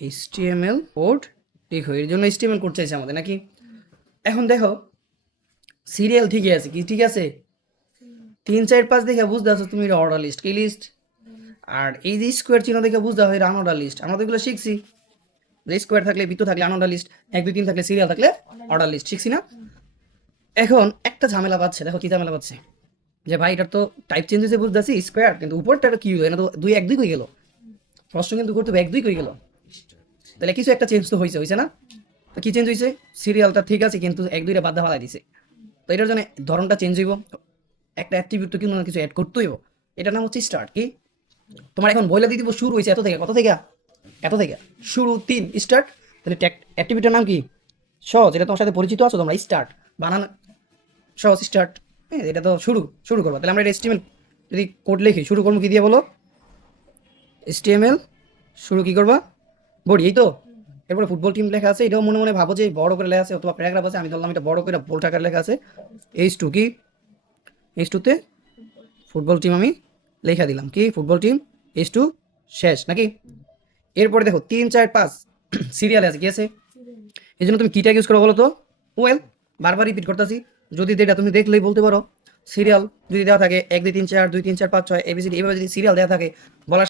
HTML code লিখো, এর জন্য HTML কোড চাইছে আমাদের নাকি? এখন দেখো সিরিয়াল ঠিকই আছে, কি ঠিক আছে? 3 4 5 দেখে বুঝতে পারছো তুমি এটা অর্ডার লিস্ট, কি লিস্ট? আর এই যে স্কোয়ার চিহ্ন দেখে বুঝতে হয় এটা আনঅর্ডার লিস্ট। আমরা তো এগুলো শিখছি, যে স্কোয়ার থাকলে বৃত্ত থাকলে আনঅর্ডার লিস্ট, 1 2 3 থাকলে সিরিয়াল থাকলে অর্ডার লিস্ট, শিখছি না? এখন একটা ঝামেলা পাচ্ছে, দেখো কি ঝামেলা পাচ্ছে, যে ভাই এটার তো টাইপ চেঞ্জ হয়েছে বুঝতেছি স্কোয়ার, কিন্তু উপরটা কি হলো, এটা তো 2 1 2 কই গেল? প্রশ্ন কিন্তু করতে 1 2 কই গেল? তাহলে কিছু একটা চেঞ্জ তো হয়েছে, হয়েছে না? তো কি চেঞ্জ হয়েছে? সিরিয়ালটা ঠিক আছে কিন্তু 1 2 রে বাদ ফালাই দিছে। তো এটার জন্য ধরনটা চেঞ্জ হইব, একটা অ্যাট্রিবিউট তো কিন্তু কিছু অ্যাড করতে হইব। এটার নাম হচ্ছে স্টার্ট। কি তোমার এখন বইলা দিয়ে দিব শুরু হয়েছে এত থেকে, কত থেকে? এত থেকে শুরু 3 স্টার্ট। তাহলে অ্যাক্টিভিটির নাম কি? সহজ, এটা তোমার সাথে পরিচিত আছো তোমরা, স্টার্ট বানান, সহজ স্টার্ট। হ্যাঁ, এটা তো শুরু, শুরু করবো। তাহলে আমরা এটা HTML যদি কোড লিখি শুরু করবো কি দিয়ে বলো? HTML শুরু কি করবা? বডি, এই তো। এরপরে ফুটবল টিম লেখা আছে, এটাও মনে মনে ভাবো যে বড় করে লেখা আছে অথবা প্যারাগ্রাফ আছে, আমি ধরলাম এটা বড় করে বোল্ড আকারে লেখা আছে। H2 কি? H2 তে ফুটবল টিম আমি লেখা দিলাম, কি ফুটবল টিম H2 শেষ নাকি? এরপরে দেখো 3 4 5 সিরিয়ালে আছে, কি আছে? এই জন্য তুমি কি ট্যাগ ইউজ করো বলো তো? ওয়েল, বারবার রিপিট করতেছি, যদি এটা তুমি দেখলেই বলতে পারো সিরিয়াল যদি দেওয়া থাকে 1 2 3 4 2 3 4 5 6 ABCD, এভাবে যদি সিরিয়াল দেওয়া থাকে বলার